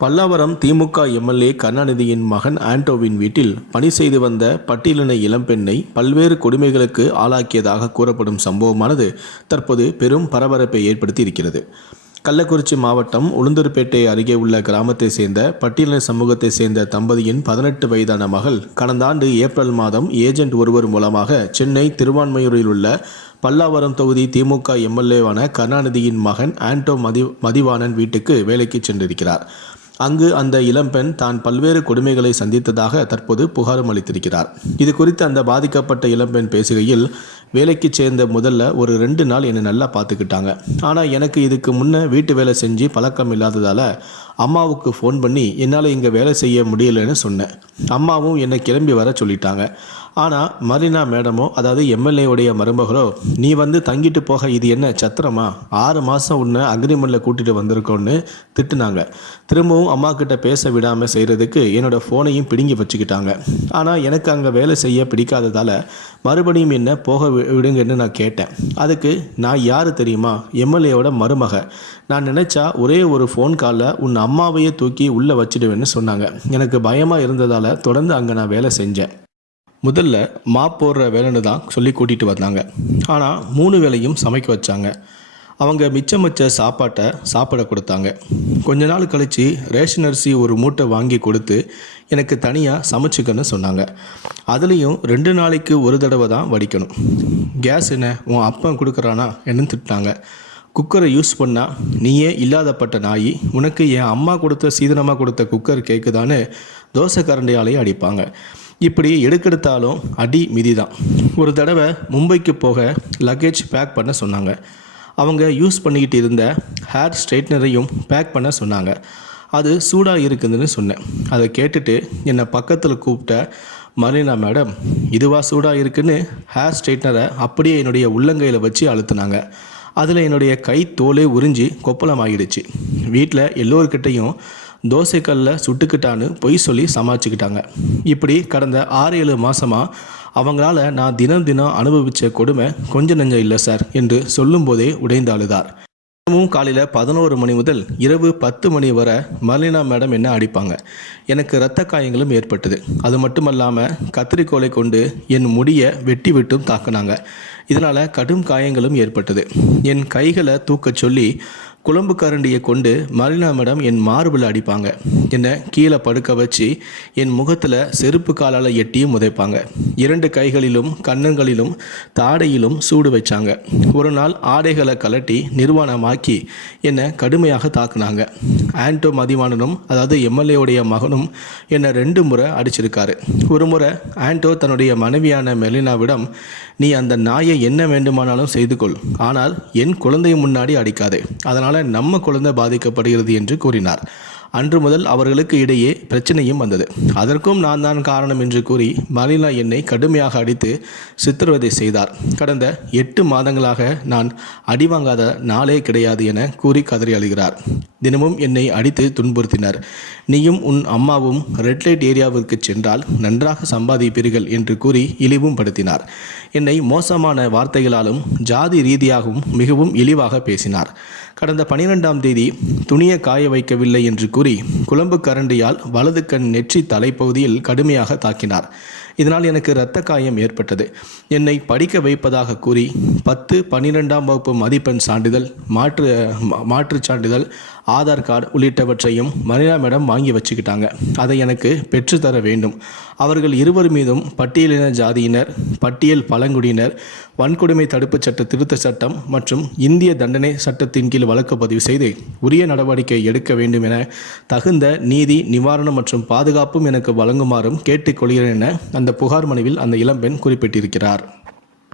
பல்லாவரம் திமுக MLA கருணாநிதியின் மகன் ஆண்டோவின் வீட்டில் பணி செய்து வந்த பட்டியலின இளம்பெண்ணை பல்வேறு கொடுமைகளுக்கு ஆளாக்கியதாக கூறப்படும் சம்பவமானது தற்போது பெரும் பரபரப்பை ஏற்படுத்தி இருக்கிறது கள்ளக்குறிச்சி மாவட்டம் உளுந்தூர்பேட்டை அருகே உள்ள கிராமத்தை சேர்ந்த பட்டியலின சமூகத்தை சேர்ந்த தம்பதியின் பதினெட்டு வயதான மகள் கடந்த ஆண்டு ஏப்ரல் மாதம் ஏஜென்ட் ஒருவர் மூலமாக சென்னை திருவான்மையூரில் உள்ள பல்லாவரம் தொகுதி திமுக எம்எல்ஏவான கருணாநிதியின் மகன் ஆண்டோ மதி மதிவாணன் வீட்டுக்கு வேலைக்கு சென்றிருக்கிறார். அங்கு அந்த இளம்பெண் தான் பல்வேறு கொடுமைகளை சந்தித்ததாக தற்போது புகாரும் அளித்திருக்கிறார். இது குறித்து அந்த பாதிக்கப்பட்ட இளம்பெண் பேசுகையில் வேலைக்கு சேர்ந்த முதல்ல ஒரு ரெண்டு நாள் என்னை நல்லா பார்த்துக்கிட்டாங்க. ஆனால் எனக்கு இதுக்கு முன்னே வீட்டு வேலை செஞ்சு பழக்கம் இல்லாததால் அம்மாவுக்கு ஃபோன் பண்ணி என்னால் இங்கே வேலை செய்ய முடியலைன்னு சொன்னேன். அம்மாவும் என்னை கிளம்பி வர சொல்லிட்டாங்க. ஆனால் மரினா மேடமோ அதாவது எம்எல்ஏவுடைய மருமகளோ நீ வந்து தங்கிட்டு போக இது என்ன சத்திரமா? ஆறு மாதம் உன்னை அக்ரிமெண்ட்டில் கூட்டிகிட்டு வந்திருக்கோன்னு திட்டுனாங்க. திரும்பவும் அம்மா கிட்ட பேச விடாமல் செய்கிறதுக்கு என்னோடய ஃபோனையும் பிடுங்கி வச்சுக்கிட்டாங்க. ஆனால் எனக்கு அங்கே வேலை செய்ய பிடிக்காததால் மறுபடியும் என்ன போக வி- விடுங்கன்னு நான் கேட்டேன். அதுக்கு நான் யார் தெரியுமா? எம்எல்ஏவோட மருமக. நான் நினச்சா ஒரே ஒரு ஃபோன் காலில் உன் அம்மாவையே தூக்கி உள்ளே வச்சிடுவேன்னு சொன்னாங்க. எனக்கு பயமாக இருந்ததால் தொடர்ந்து அங்கே நான் வேலை செஞ்சேன். முதல்ல மாப் போடுற வேலைன்னு தான் சொல்லி கூட்டிகிட்டு வந்தாங்க. ஆனால் மூணு வேலையும் சமைக்க வச்சாங்க. அவங்க மிச்சம் வச்ச சாப்பாட்டை சாப்பிட கொடுத்தாங்க. கொஞ்ச நாள் கழித்து ரேஷன் அரிசி ஒரு மூட்டை வாங்கி கொடுத்து எனக்கு தனியாக சமைச்சுக்கன்னு சொன்னாங்க. அதுலேயும் ரெண்டு நாளைக்கு ஒரு தடவை தான் வடிக்கணும். கேஸ் என்ன? உன் அப்பன் கொடுக்குறானா? என்னன்னு திட்டாங்க குக்கரை யூஸ் பண்ணால் நீயே இல்லாதப்பட்ட நாய் உனக்கு என் அம்மா கொடுத்த சீதனமாக கொடுத்த குக்கர் கேட்குதான்னு தோசை கரண்டையாலேயே அடிப்பாங்க. இப்படி எடுக்கெடுத்தாலும் அடி மிதி தான் ஒரு தடவை மும்பைக்கு போக லக்கேஜ் பேக் பண்ண சொன்னாங்க. அவங்க யூஸ் பண்ணிக்கிட்டு இருந்த ஹேர் ஸ்ட்ரைட்னரையும் பேக் பண்ண சொன்னாங்க. அது சூடாக இருக்குதுன்னு சொன்னேன். அதை கேட்டுட்டு என்னை பக்கத்தில் கூப்பிட்ட மரீனா மேடம் இதுவா சூடாக இருக்குன்னு? ஹேர் ஸ்ட்ரைட்னரை அப்படியே என்னுடைய உள்ளங்கையில் வச்சு அழுத்துனாங்க. அதில் என்னுடைய கை தோலே உறிஞ்சி கொப்பளம் ஆகிடுச்சு வீட்டில் எல்லோருக்கிட்டையும் தோசைக்கல்ல சுட்டுக்கிட்டான்னு பொய் சொல்லி சமாளிச்சுக்கிட்டாங்க. இப்படி கடந்த ஆறு ஏழு மாதமாக அவங்களால நான் தினம் தினம் அனுபவித்த கொடுமை கொஞ்சம் நெஞ்சம் இல்லை சார் என்று சொல்லும்போதே உடைந்து அழுதார் தினமும் காலையில் பதினோரு மணி முதல் இரவு பத்து மணி வரை மர்லினா மேடம் என்ன அடிப்பாங்க? எனக்கு இரத்த காயங்களும் ஏற்பட்டது. அது மட்டுமல்லாமல் கத்திரிக்கோலை கொண்டு என் முடியை வெட்டி விட்டும் தாக்குனாங்க. இதனால் கடும் காயங்களும் ஏற்பட்டது. என் கைகளை தூக்கச் சொல்லி குழம்பு கரண்டியை கொண்டு மரினா மேடம் என் மார்பில் அடிப்பாங்க. என்னை கீழே படுக்க வச்சு என் முகத்தில் செருப்பு காலால் எட்டியும் உதைப்பாங்க. இரண்டு கைகளிலும் கன்னங்களிலும் தாடையிலும் சூடு வச்சாங்க. ஒரு நாள் ஆடைகளை கலட்டி நிர்வாணமாக்கி என்னை கடுமையாக தாக்குனாங்க. ஆண்டோ மதிவாணனும் அதாவது எம்எல்ஏவுடைய மகனும் என்னை ரெண்டு முறை அடிச்சிருக்காரு. ஒரு முறை ஆண்டோ தன்னுடைய மனைவியான மெலினாவிடம் நீ அந்த நாயை என்ன வேண்டுமானாலும் செய்து கொள் ஆனால் என் குழந்தை முன்னாடி அடிக்காதே. அதனால் நம்ம குழந்தை பாதிக்கப்படுகிறது என்று கூறினார். அன்று முதல் அவர்களுக்கு இடையே பிரச்சனையும் வந்தது. அதற்கும் நான் தான் காரணம் என்று கூறி மலினா என்னை கடுமையாக அடித்து சித்திரவதை செய்தார். கடந்த எட்டு மாதங்களாக நான் அடிவாங்காத நாளே கிடையாது என கூறி கதறி அழுகிறார். தினமும் என்னை அடித்து துன்புறுத்தினர். நீயும் உன் அம்மாவும் ரெட் லைட் ஏரியாவிற்கு சென்றால் நன்றாக சம்பாதிப்பீர்கள் என்று கூறி இழிவும் படுத்தினார். என்னை மோசமான வார்த்தைகளாலும் ஜாதி ரீதியாகவும் மிகவும் இழிவாக பேசினார். கடந்த பனிரெண்டாம் தேதி துணியை காய வைக்கவில்லை என்று கூறி குழம்பு கரண்டியால் வலது கண் நெற்றி தலைப்பகுதியில் கடுமையாக தாக்கினார். இதனால் எனக்கு இரத்த காயம் ஏற்பட்டது. என்னை படிக்க வைப்பதாக கூறி பத்து பன்னிரெண்டாம் வகுப்பு மதிப்பெண் சான்றிதழ் மாற்று மாற்றுச் சான்றிதழ் ஆதார் கார்டு உள்ளிட்டவற்றையும் மரியா மேடம் வாங்கி வச்சுக்கிட்டாங்க. அதை எனக்கு பெற்றுத்தர வேண்டும். அவர்கள் இருவர் மீதும் பட்டியலின ஜாதியினர் பட்டியல் பழங்குடியினர் வன்கொடுமை தடுப்புச் சட்ட திருத்த சட்டம் மற்றும் இந்திய தண்டனை சட்டத்தின் கீழ் வழக்கு பதிவு செய்து உரிய நடவடிக்கை எடுக்க வேண்டும் என தகுந்த நீதி நிவாரணம் மற்றும் பாதுகாப்பும் எனக்கு வழங்குமாறும் கேட்டுக்கொள்கிறேன் என அந்த புகார் மனுவில் அந்த இளம்பெண் குறிப்பிட்டிருக்கிறார்.